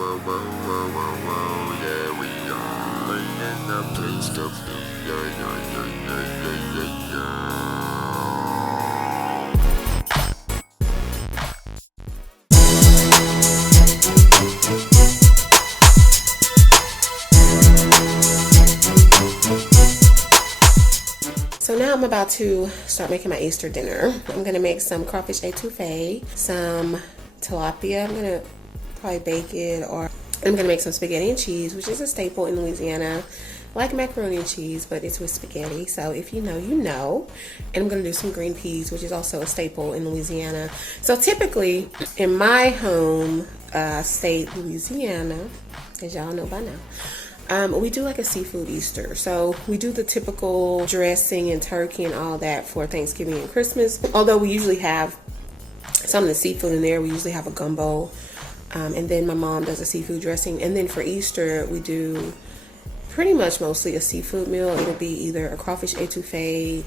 Yeah, we are in the place to be. So now I'm about to start making my Easter dinner. I'm gonna make some crawfish étouffée, some tilapia. I'm gonna probably bake it, or I'm gonna make some spaghetti and cheese, which is a staple in Louisiana. Like macaroni and cheese, but it's with spaghetti. So if you know, you know. And I'm gonna do some green peas, which is also a staple in Louisiana. So typically in my home state, Louisiana, as y'all know by now, we do like a seafood Easter. So we do the typical dressing and turkey and all that for Thanksgiving and Christmas. Although we usually have some of the seafood in there. We usually have a gumbo. And then my mom does a seafood dressing. And then for Easter, we do pretty much mostly a seafood meal. It'll be either a crawfish étouffée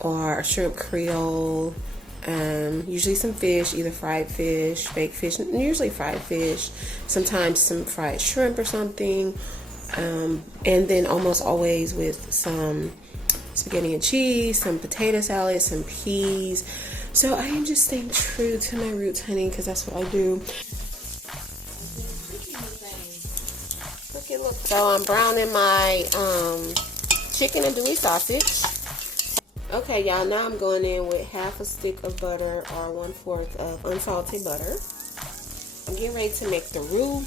or a shrimp creole. Usually some fish, either fried fish, baked fish, usually fried fish. Sometimes some fried shrimp or something. And then almost always with some spaghetti and cheese, some potato salad, some peas. So I am just staying true to my roots, honey, because that's what I do. Look. So I'm browning my chicken and andouille sausage. Okay, y'all, now I'm going in with half a stick of butter or 1/4 of unsalted butter. I'm getting ready to make the roux.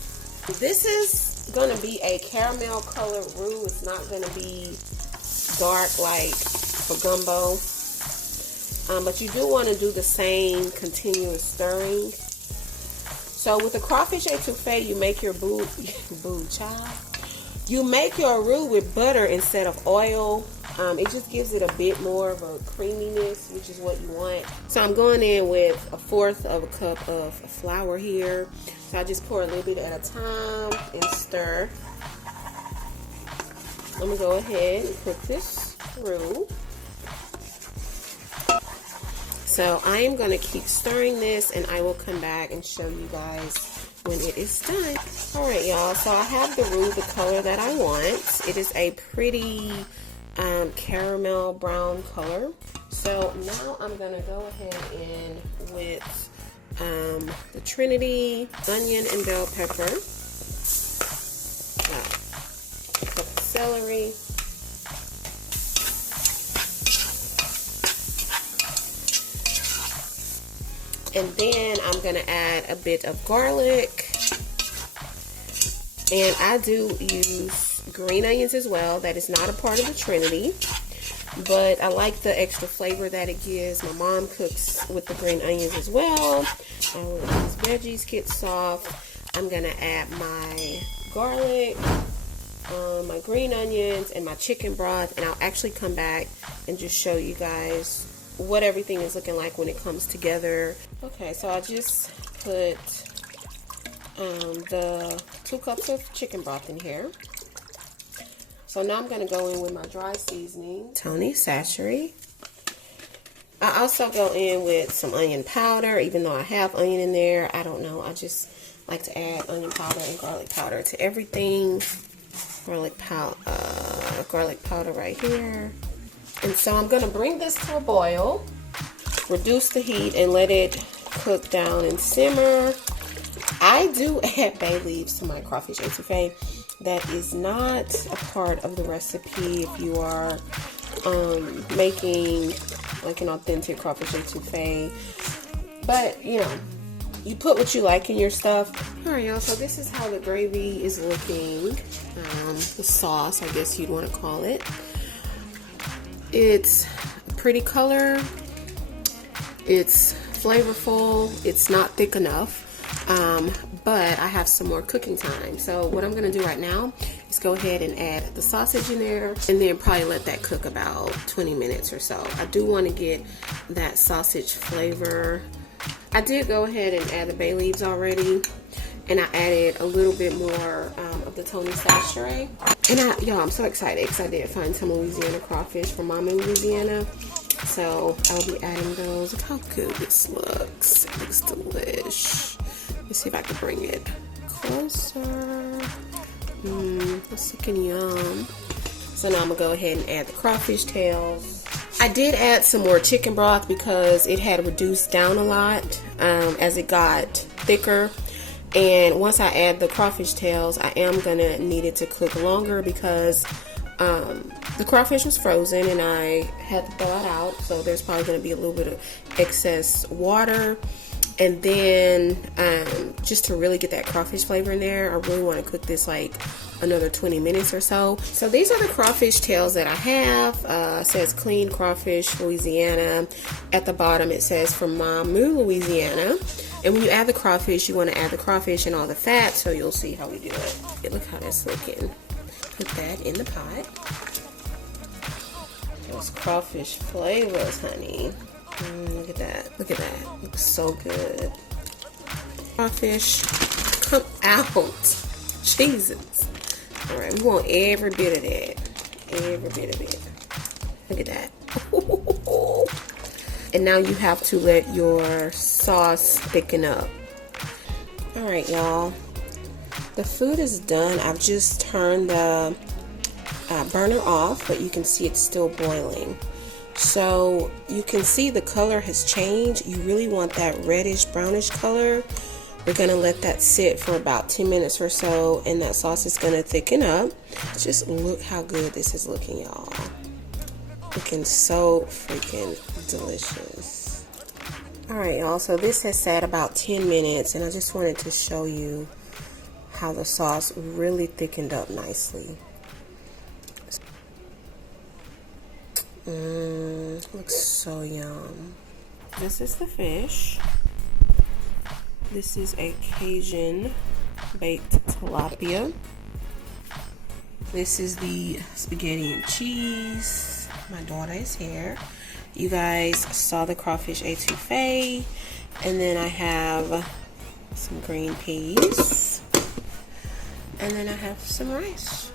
This is gonna be a caramel colored roux. It's not gonna be dark like for gumbo. But you do want to do the same continuous stirring. So with the crawfish étouffée, you make your you make your roux with butter instead of oil. It just gives it a bit more of a creaminess, which is what you want. So I'm going in with 1/4 of a cup of flour here. So I just pour a little bit at a time and stir. I'm gonna go ahead and cook this roux. So I am going to keep stirring this, and I will come back and show you guys when it is done. Alright, y'all, so I have the roux the color that I want. It is a pretty caramel brown color. So now I'm going to go ahead in with the Trinity onion and bell pepper, a cup of celery, and then I'm going to add a bit of garlic. And I do use green onions as well. That is not a part of the Trinity, but I like the extra flavor that it gives. My mom cooks with the green onions as well. And when these veggies get soft, I'm going to add my garlic, my green onions, and my chicken broth. And I'll actually come back and just show you guys what everything is looking like when it comes together. Okay, so I just put the 2 cups of chicken broth in here. So now I'm going to go in with my dry seasoning, Tony Sachet. I also go in with some onion powder, even though I have onion in there. I don't know, I just like to add onion powder and garlic powder to everything. Garlic powder right here. And so I'm going to bring this to a boil, reduce the heat, and let it cook down and simmer. I do add bay leaves to my crawfish étouffée. That is not a part of the recipe if you are making like an authentic crawfish étouffée. But, you know, you put what you like in your stuff. Alright, y'all, so this is how the gravy is looking. The sauce, I guess you'd want to call it. It's a pretty color. It's flavorful. It's not thick enough. But I have some more cooking time. So what I'm going to do right now is go ahead and add the sausage in there, and then probably let that cook about 20 minutes or so. I do want to get that sausage flavor. I did go ahead and add the bay leaves already, and I added a little bit more of the Tony Sachet. And y'all, I'm so excited because I did find some Louisiana crawfish from Mom in Louisiana. So I'll be adding those. Look how good this looks. It looks delish. Let's see if I can bring it closer. It's looking yum. So now I'm gonna go ahead and add the crawfish tails. I did add some more chicken broth because it had reduced down a lot as it got thicker. And once I add the crawfish tails, I am gonna need it to cook longer because the crawfish was frozen and I had to thaw it out. So there's probably gonna be a little bit of excess water. And then just to really get that crawfish flavor in there, I really want to cook this like another 20 minutes or so. So these are the crawfish tails that I have. It says clean crawfish, Louisiana. At the bottom it says from Mamu, Louisiana. And when you add the crawfish, you want to add the crawfish and all the fat, so you'll see how we do it. Look how that's looking. Put that in the pot. Those crawfish flavors, honey. Look at that. Look at that. Looks so good. Crawfish, come out. Jesus. Alright, we want every bit of that. Every bit of it. Look at that. And now you have to let your sauce thicken up. Alright, y'all. The food is done. I've just turned the burner off, but you can see it's still boiling. So you can see the color has changed. You really want that reddish brownish color. We're gonna let that sit for about 10 minutes or so, and that sauce is gonna thicken up. Just look how good this is looking, y'all. Looking so freaking delicious. Alright, y'all, so this has sat about 10 minutes, and I just wanted to show you how the sauce really thickened up nicely. Looks so yum. This is the fish. This is a Cajun baked tilapia. This is the spaghetti and cheese. My daughter is here. You guys saw the crawfish étouffée. And then I have some green peas. And then I have some rice.